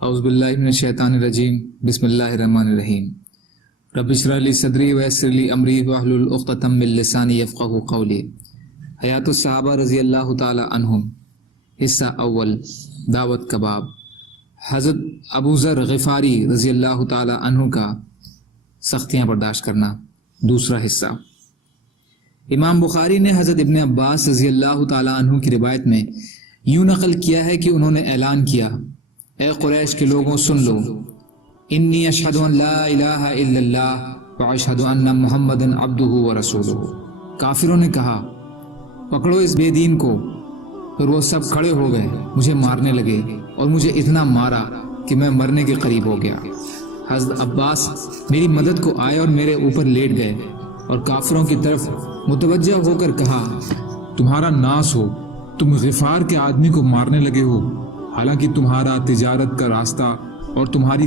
اعوذ باللہ من الشیطان الرجیم بسم اللہ الرحمن الرحیم رب اشرح لی صدری ویسر لی امری واحلل عقدۃ من لسانی یفقہوا قولی۔ حیات الصحابہ رضی اللہ تعالی عنہم، حصہ اول، دعوت کا باب۔ حضرت ابوذر غفاری رضی اللہ تعالی عنہ کا سختیاں برداشت کرنا، دوسرا حصہ۔ امام بخاری نے حضرت ابن عباس رضی اللہ تعالی عنہ کی روایت میں یوں نقل کیا ہے کہ انہوں نے اعلان کیا، اے قریش کے لوگوں سن لو، انی اشہد ان لا الہ الا اللہ واشہد ان محمد عبدہ ورسولہ۔ کافروں نے کہا پکڑو اس بے دین کو، پھر وہ سب کھڑے ہو گئے، مجھے مارنے لگے اور مجھے اتنا مارا کہ میں مرنے کے قریب ہو گیا۔ حضرت عباس میری مدد کو آئے اور میرے اوپر لیٹ گئے اور کافروں کی طرف متوجہ ہو کر کہا، تمہارا ناس ہو، تم غفار کے آدمی کو مارنے لگے ہو، حالانکہ تمہارا تجارت کا راستہ اور تمہاری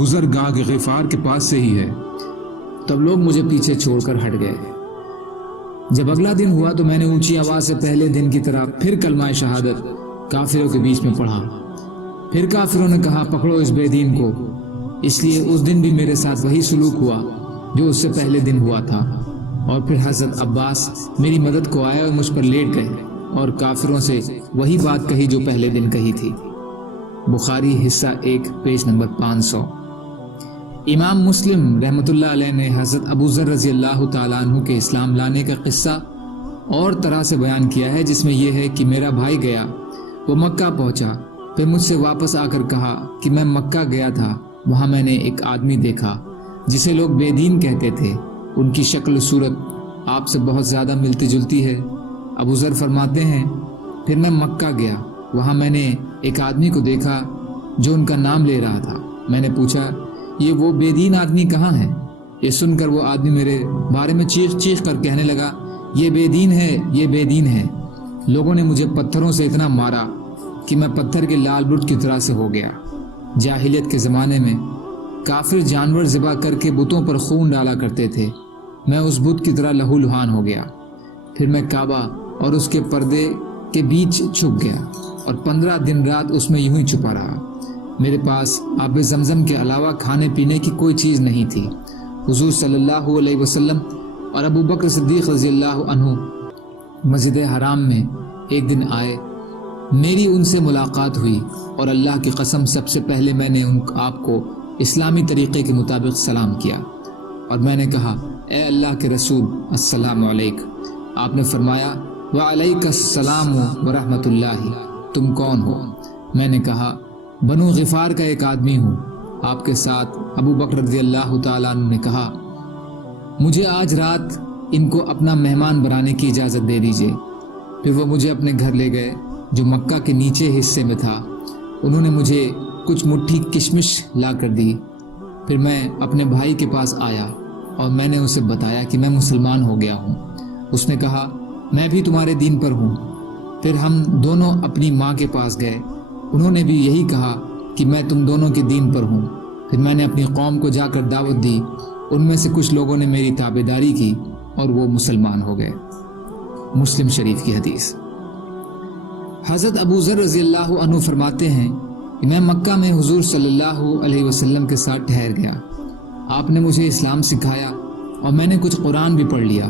گزرگاہ غفار کے پاس سے ہی ہے۔ تب لوگ مجھے پیچھے چھوڑ کر ہٹ گئے۔ جب اگلا دن ہوا تو میں نے اونچی آواز سے پہلے دن کی طرح پھر کلمہ شہادت کافروں کے بیچ میں پڑھا۔ پھر کافروں نے کہا پکڑو اس بے دین کو، اس لیے اس دن بھی میرے ساتھ وہی سلوک ہوا جو اس سے پہلے دن ہوا تھا۔ اور پھر حضرت عباس میری مدد کو آئے اور مجھ پر لیٹ گئے اور کافروں سے وہی بات کہی جو پہلے دن کہی تھی۔ بخاری حصہ 1 پیج نمبر 500۔ امام مسلم رحمۃ اللہ علیہ نے حضرت ابوذر رضی اللہ تعالیٰ عنہ کے اسلام لانے کا قصہ اور طرح سے بیان کیا ہے، جس میں یہ ہے کہ میرا بھائی گیا، وہ مکہ پہنچا، پھر مجھ سے واپس آ کر کہا کہ میں مکہ گیا تھا، وہاں میں نے ایک آدمی دیکھا جسے لوگ بے دین کہتے تھے، ان کی شکل و صورت آپ سے بہت زیادہ ملتی جلتی ہے۔ ابوذر فرماتے ہیں پھر میں مکہ گیا، وہاں میں نے ایک آدمی کو دیکھا جو ان کا نام لے رہا تھا۔ میں نے پوچھا یہ وہ بے دین آدمی کہاں ہے؟ یہ سن کر وہ آدمی میرے بارے میں چیخ چیخ کر کہنے لگا، یہ بے دین ہے، یہ بے دین ہے۔ لوگوں نے مجھے پتھروں سے اتنا مارا کہ میں پتھر کے لال بت کی طرح سے ہو گیا۔ جاہلیت کے زمانے میں کافر جانور ذبح کر کے بتوں پر خون ڈالا کرتے تھے، میں اس بت کی طرح لہو لہان ہو گیا۔ پھر میں کعبہ اور اس کے پردے کے بیچ چھپ گیا اور 15 دن رات اس میں یوں ہی چھپا رہا۔ میرے پاس آب زمزم کے علاوہ کھانے پینے کی کوئی چیز نہیں تھی۔ حضور صلی اللہ علیہ وسلم اور ابو بکر صدیق رضی اللہ عنہ مسجد حرام میں ایک دن آئے، میری ان سے ملاقات ہوئی اور اللہ کی قسم سب سے پہلے میں نے آپ کو اسلامی طریقے کے مطابق سلام کیا اور میں نے کہا اے اللہ کے رسول السلام علیکم۔ آپ نے فرمایا وعلیک السلام ورحمۃ اللہ، تم کون ہو؟ میں نے کہا بنو غفار کا ایک آدمی ہوں۔ آپ کے ساتھ ابو بکر رضی اللہ تعالیٰ عنہ نے کہا مجھے آج رات ان کو اپنا مہمان بنانے کی اجازت دے دیجیے۔ پھر وہ مجھے اپنے گھر لے گئے جو مکہ کے نیچے حصے میں تھا۔ انہوں نے مجھے کچھ مٹھی کشمش لا کر دی۔ پھر میں اپنے بھائی کے پاس آیا اور میں نے اسے بتایا کہ میں مسلمان ہو گیا ہوں۔ اس نے کہا میں بھی تمہارے دین پر ہوں۔ پھر ہم دونوں اپنی ماں کے پاس گئے، انہوں نے بھی یہی کہا کہ میں تم دونوں کے دین پر ہوں۔ پھر میں نے اپنی قوم کو جا کر دعوت دی، ان میں سے کچھ لوگوں نے میری تابعداری کی اور وہ مسلمان ہو گئے۔ مسلم شریف کی حدیث۔ حضرت ابوذر رضی اللہ عنہ فرماتے ہیں کہ میں مکہ میں حضور صلی اللہ علیہ وسلم کے ساتھ ٹھہر گیا۔ آپ نے مجھے اسلام سکھایا اور میں نے کچھ قرآن بھی پڑھ لیا۔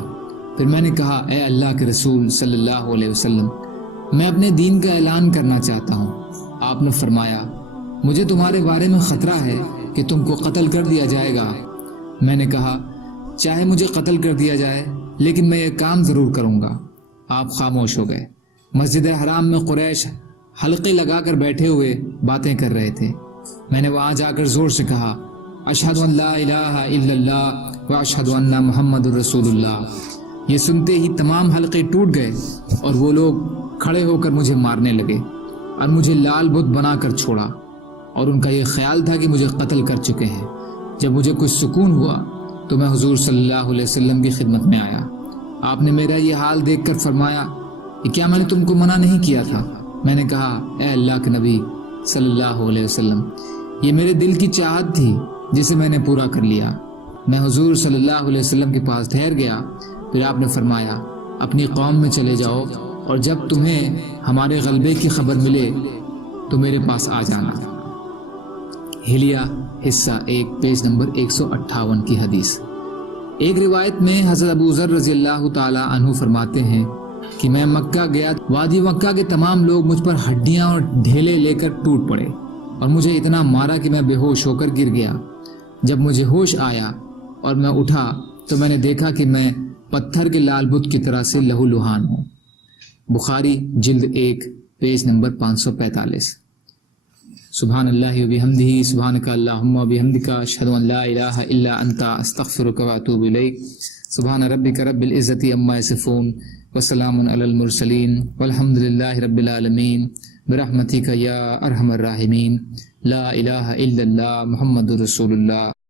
پھر میں نے کہا اے اللہ کے رسول صلی اللہ علیہ وسلم، میں اپنے دین کا اعلان کرنا چاہتا ہوں۔ آپ نے فرمایا مجھے تمہارے بارے میں خطرہ ہے کہ تم کو قتل کر دیا جائے گا۔ میں نے کہا چاہے مجھے قتل کر دیا جائے لیکن میں یہ کام ضرور کروں گا۔ آپ خاموش ہو گئے۔ مسجد حرام میں قریش حلقے لگا کر بیٹھے ہوئے باتیں کر رہے تھے۔ میں نے وہاں جا کر زور سے کہا اشہد ان لا الہ الا اللہ واشہد ان محمد رسول اللہ۔ یہ سنتے ہی تمام حلقے ٹوٹ گئے اور وہ لوگ کھڑے ہو کر مجھے مارنے لگے اور مجھے لال بت بنا کر چھوڑا، اور ان کا یہ خیال تھا کہ مجھے قتل کر چکے ہیں۔ جب مجھے کچھ سکون ہوا تو میں حضور صلی اللہ علیہ وسلم کی خدمت میں آیا۔ آپ نے میرا یہ حال دیکھ کر فرمایا کہ کیا میں نے تم کو منع نہیں کیا تھا؟ میں نے کہا اے اللہ کے نبی صلی اللہ علیہ وسلم، یہ میرے دل کی چاہت تھی جسے میں نے پورا کر لیا۔ میں حضور صلی اللہ علیہ وسلم کے پاس ٹھہر گیا۔ پھر آپ نے فرمایا اپنی قوم میں چلے جاؤ اور جب تمہیں ہمارے غلبے کی خبر ملے تو میرے پاس آ جانا۔ ہلیہ حصہ 1 پیج نمبر 158 کی حدیث۔ ایک روایت میں حضرت ابوذر رضی اللہ تعالی عنہ فرماتے ہیں کہ میں مکہ گیا، وادی مکہ کے تمام لوگ مجھ پر ہڈیاں اور ڈھیلے لے کر ٹوٹ پڑے اور مجھے اتنا مارا کہ میں بے ہوش ہو کر گر گیا۔ جب مجھے ہوش آیا اور میں اٹھا تو میں نے دیکھا کہ میں پتھر کے لال بت کی طرح سے لہو لہان ہوں۔ بخاری جلد 1 پیج نمبر 545۔ سبحان اللہ و بحمدہ، سبحانک اللہم و بحمدک، اشہد ان لا الہ الا انت، استغفرک و اتوب الیک۔ سبحان ربک رب العزت عما یصفون وسلام علی المرسلین والحمد للہ رب العالمین برحمتک یا ارحم الراحمین۔ لا الہ الا اللہ محمد رسول اللہ۔